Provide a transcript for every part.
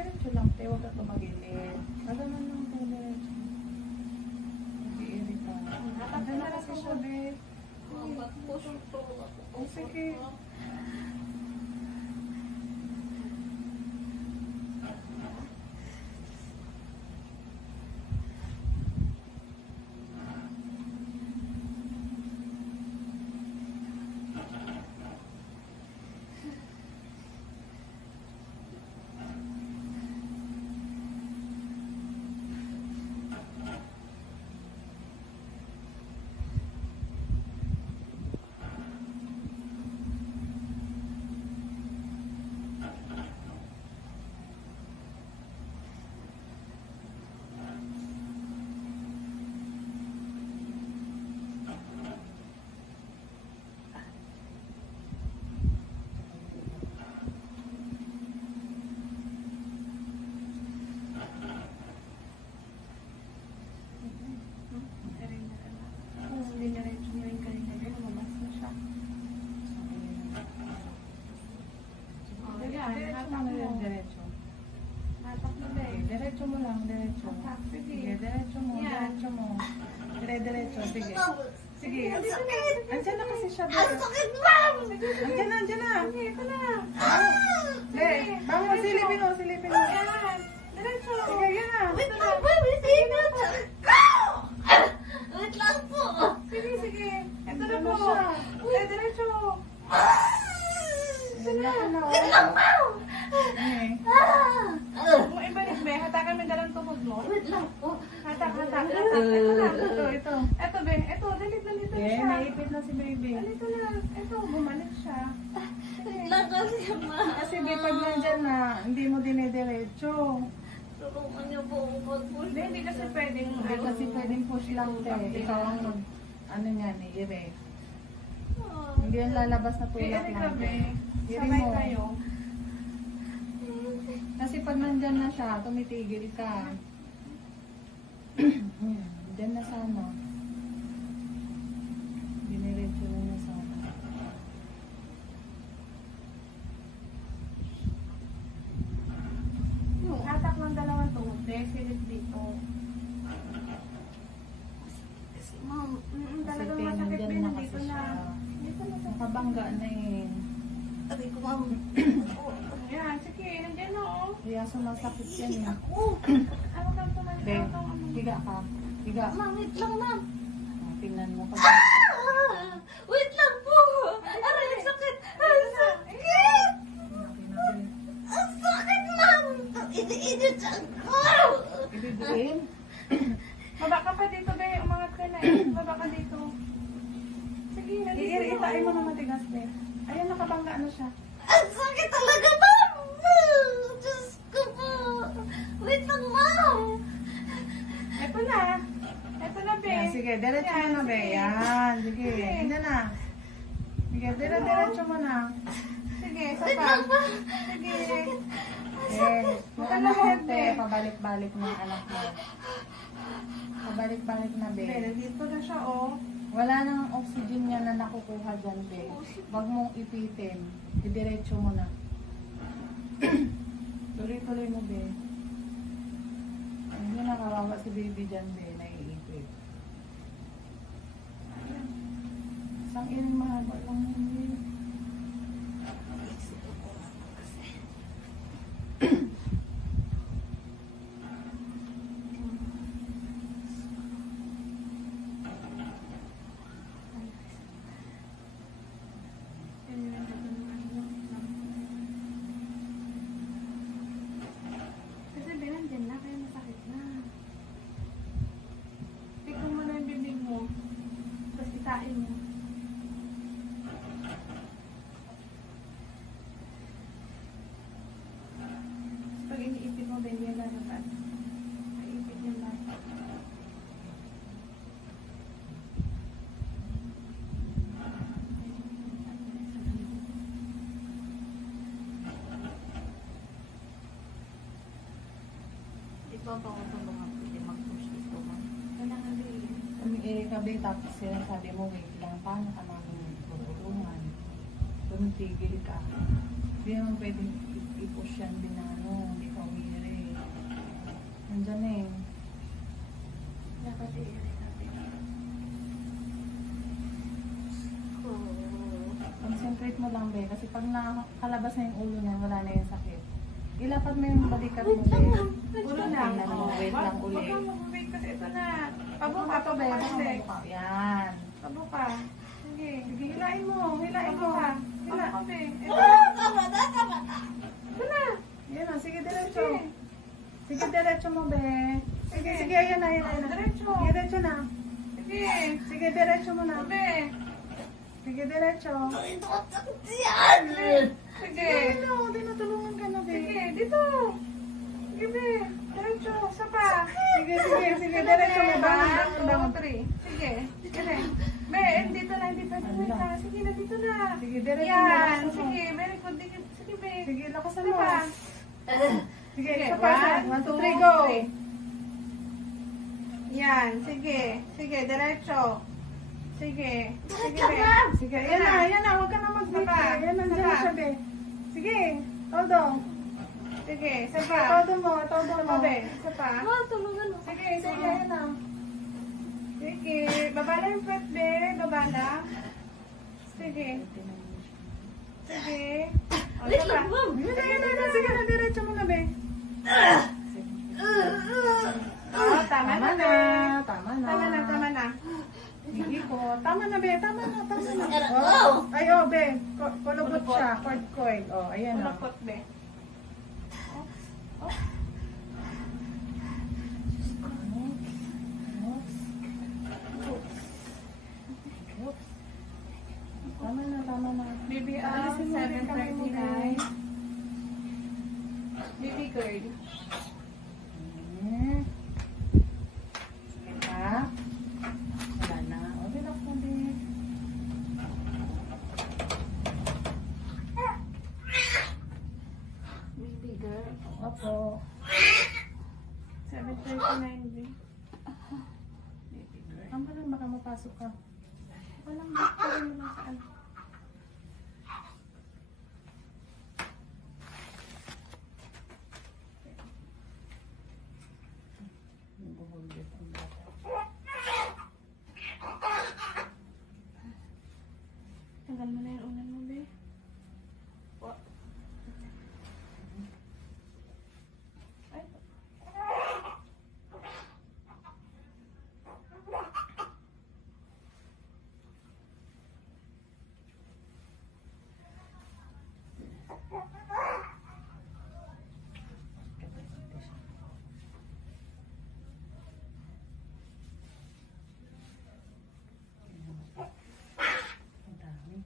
Diretso lang, te. Huwag ka tumagilid. Maganon lang te, diretso. Nag-iirita. Diyan na kasi siya, be. Oh, sige. Diretso. Diretso mo lang, diretso. Sige, diretso mo, diretso mo. Dire-diretso, sige. Sige. Andiyan na kasi siya. Ang sakit, ma'am! Andiyan na, andiyan na. Ito na. Bangon, silipin mo, silipin mo. Diretso. Sige, yan na. Wait lang po, bisinat! Wait lang po! Sige, sige. Ito na po. Diretso. Wait lang, ma'am! Kung ibalik mo, hatakan mo dalang tuhod mo. Wait lang po. Hatak. Ito na. Ito. Ito, be. Ito, dalit na siya. Naipit na si baby. Dito na. Ito, bumalik siya. Wait lang kasi, ma'am. Kasi be, pag nandyan na, hindi mo dinediretso. Tulungan niyo po ako pag-push. Hindi kasi pwedeng, push lang, te. Ikaw ang ano niyan, ire. Hindi yan lalabas na tulak lang. Sabay kayo. Kasi pag nandyan na siya, tumitigil ka. Diyan na sana. Diniretso na sana. Hatak ng dalawang tuhod. Silip dito. Kasi, ma'am, Talagang masakit din dito na. Dito na sa nakabangga na eh. sabi ko, ma'am. Yan, sige, nandiyan na oh. Kaya sumasakit yan eh. Ako. Ano kang tumalit? Ben, Higa ka. Higa. Ma'am, wait lang, ma'am. Tingnan mo pa. Wait lang po. Aray, ang sakit. Ang sakit. Ang sakit, ma'am. Ini-init ako. Ibibiin. Baba ka pa dito, be. Umangat ka na eh. Baba ka dito. Sige, iiritain mo na matigas, be. Ayan, nakabangga na siya. Ang sakit talaga, ma'am. Diyos ko po. Wait lang, ma'am. Ito na. Ito na, be. Yan, sige, diretso mo na, be. Yan, sige. Hindi na. Sige, diretso mo na. Sige, isa Wait pa. lang, ma'am. Sige. Ang sakit. Yung anak mo, be. Pabalik-balik ng anak mo. Pabalik-balik na, be. Dito na siya, oh. Wala nang oxygen niya na nakukuha dyan, be. Huwag mong ipitin. Didiretso mo na. Tuloy-tuloy mo, be. Hindi na kawawa si baby dyan, be. Naiipit. Isang iring mahaba lang yun, be. Kasi binandyan na, kaya masakit na. Tignan mo na yung bibig mo. Tapos itain mo. Tapos pag iniipit mo, then yan lalabas. Iipit yung bata. Ito pa ako tulungan ko. Hindi mag-push dito, ma'am. Wala nga din. Kabi, tapos sila sabi mo, wait lang, paano ka namin tutulungan? Tumitigil ka. Hindi naman pwedeng i-push yan binano. Hindi ka uwiri. Nandyan eh. Dapat i-irit natin. Concentrate mo lang, be. Kasi pag nakalabas na yung ulo niya, wala na yung sakit. Ilapad mo yung balikat mo, be. Ulo lang. Tingnan mo, wait lang Huwag ulit. kang mag-wait kasi ito na. Pabuka, Pabuka, be. pabuka. Yan. Pabuka. Sige. Sige, hilain mo. Hilain mo. Pabuka. Hila. Pabuka, be. Ito na. Yan na. Sige, diretso. Sige, diretso mo, be. Sige, sige. Ayan na, ayan na. Diretso. Sige, diretso na. Sige. Sige, diretso mo na. Be. Sige, diretso. Sige. Ano, tinutulungan ka na, be. Sige, dito. Sige, be. Diretso. Isa pa. Sige, sige, sige. Diretso mo. Bangon, bangon, bangon. 3. Sige. Sige. Be, dito na, dito na. Ano? Sige na, dito na. Sige, diretso mo. Yan. lakasan mo. Sige, very good. Sige, be. Sige, lakasan Isa mo. pa. Sige, Sige, isa pa. 1, 2, 3, go. Yan, sige. Sige, diretso. Sige. Sige, be. Sige, ayan na, ayan na. Huwag ka na mag-beat. Saba. Ayan, nandiyan na Saba. siya, be. Sige, todo. Sige, isa pa. Todo mo, todo Isa mo. pa, be. Isa pa. Sige, sige, ayan na. Sige. Baba lang yung puwet, be. Baba lang. Sige. Sige. O, isa pa. Ayan na, ayan na. Sige na, diretso mo na, be. O, tama na, be. Tama na. Tama na, tama na. Hindi ko. Tama na, be. Tama na, tama na. Oh. Ay, oh, be. Kulubot siya. Cord coil. Oh, ayan na. Kulupot, be. Tama na, tama na. Baby, Alisin mo rin kamay mo, 7:39. Baby girl. Sakit ka? Wala na. O, relax mo, be. Baby girl. Opo. 7:39, be. Ang ba lang baka mapasok ka? Walang bakit mo lang sa ano. Tanggal mo na yung unan mo, be. Ay. Ang dami.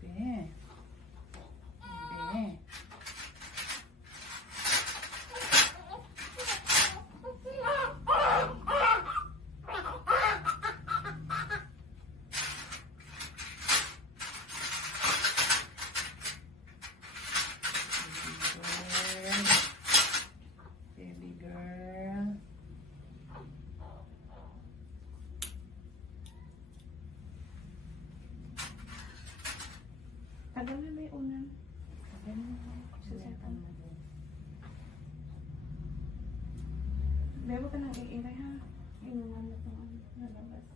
Be. Be. Baby girl. Tagal na ba yung unan? Susetan mo din. Bebo ka nang iiray, ha? Inunan na itong ano, nalabas.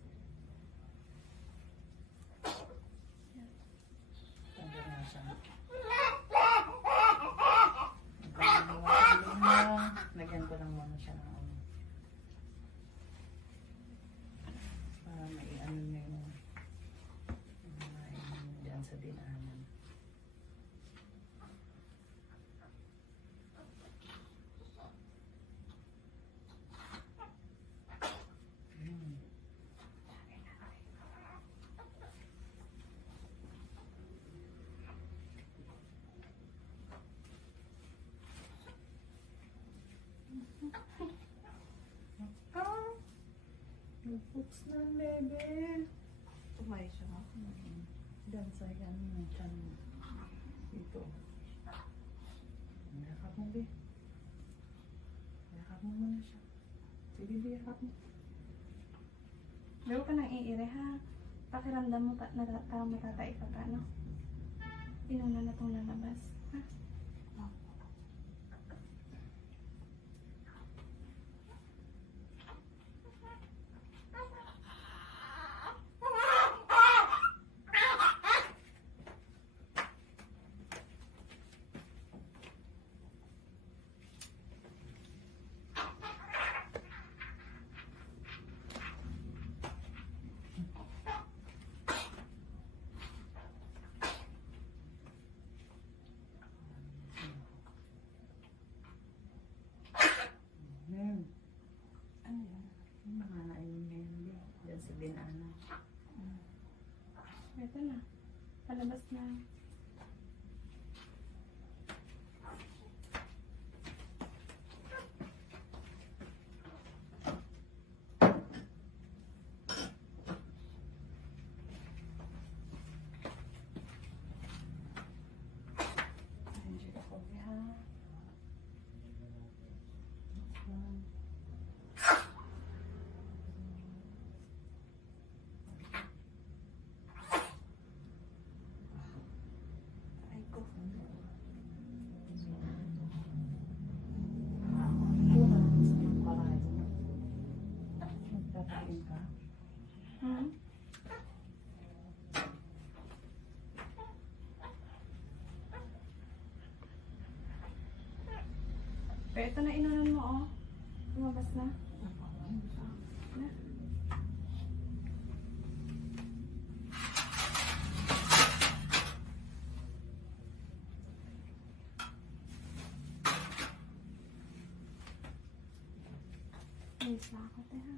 Tanda na siya. Lagyan ko lang muna siya ng ano. Para may ano na yung dyan sa dinanan. Pups na, bebe. Tumayo siya mo. Diyan sa yan mo. Diyan mo. Dito. Yakap mo, be. Yakap mo muna siya. Sige, be, yakap mo. Bago ka nang iire ha. Pakiramdam mo parang matatai ka pa, no? Inuna na itong lalabas. Ha? Ano yan? Yung mga nainom na yun, be. Diyan si Binana. Ito na. Palabas na. Andiyan ako, be, ha? Ay ko. Magtatayin ka? Hmm? Pero ito na inunan mo, oh. Lumabas na. Na. Ayos na ako, te, ha?